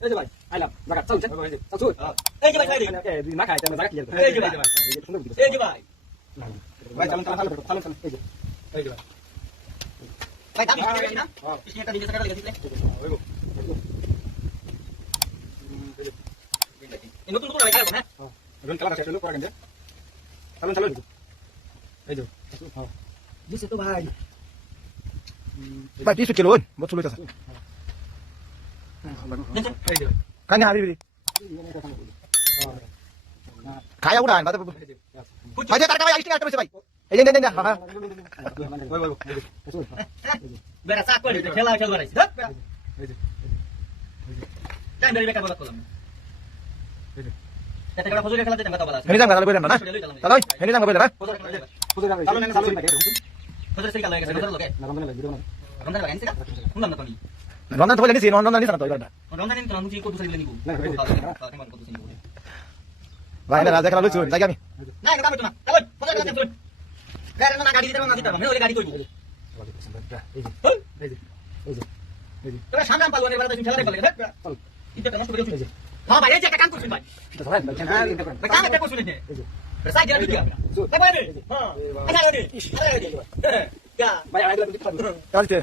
এই যে ভাই আইলাম জায়গা চলছে চল এই যে ভাই সাইডে এই না খাই তাহলে জায়গা ক্লিয়ার এই যে ভাই এই যে ভাই ভাই চলুন চলুন এই যে ভাই দাবি করে না এটা দিতে টাকা লেগে দিলে এই নতুন নতুন লাগাই না এখন খেলা আছে চলো করে গেছে চলুন চলুন এই যে হ্যাঁ দিছে তো ভাই ভাই 30 কিলো মত চলে আছে এই যে কানে হাবি খায়া উড়ান বাদ ভাই যে টাকা ভাই আইসটি আসতে ভাই এই যে দেন হ্যাঁ বেটা সাক করে খেলা খেলবা রাইছে এই যে টাইম ধরে বেকার বলা করলাম এটা একটা ফজরের খেলাতে টাকা বলা আছে হেনি জাঙ্গা বলেন না তাই হেনি জাঙ্গা বলেন না চলুন এনে চলুন লাগে ফজরের সেই খেলা হয়ে গেছে ফজরের লগে না রমজান লাগে না রমজান লাগাইছে কা শুনলাম না তুমি রমজান তো বলেন নি রমজান নিছ না তো এটা রমজান দিন তুমি কত দুসরি নিবো ভাই না রাজা খেলা লইছো যাই আমি না এটা কাম না চল ফজরের খেলা চল গাড়ি না গাড়ি দিতে না দিতে না ওই গাড়ি কইবো এই যে এই যে এই যে তোরা সামনে পালওয়ানের বেলা তুমি খেলা দেখলে চল ইতে নষ্ট করে দিছিস হ্যাঁ ভাই এই যে একটা কাম করছিস ভাই এটা সবাই হ্যাঁ এটা করেন কাম এটা করছিস নে সাইড দিয়ে দিও ভাই ভাই হ্যাঁ আচ্ছা রে আরে রে যা ভাই আইলা দিতে চলতে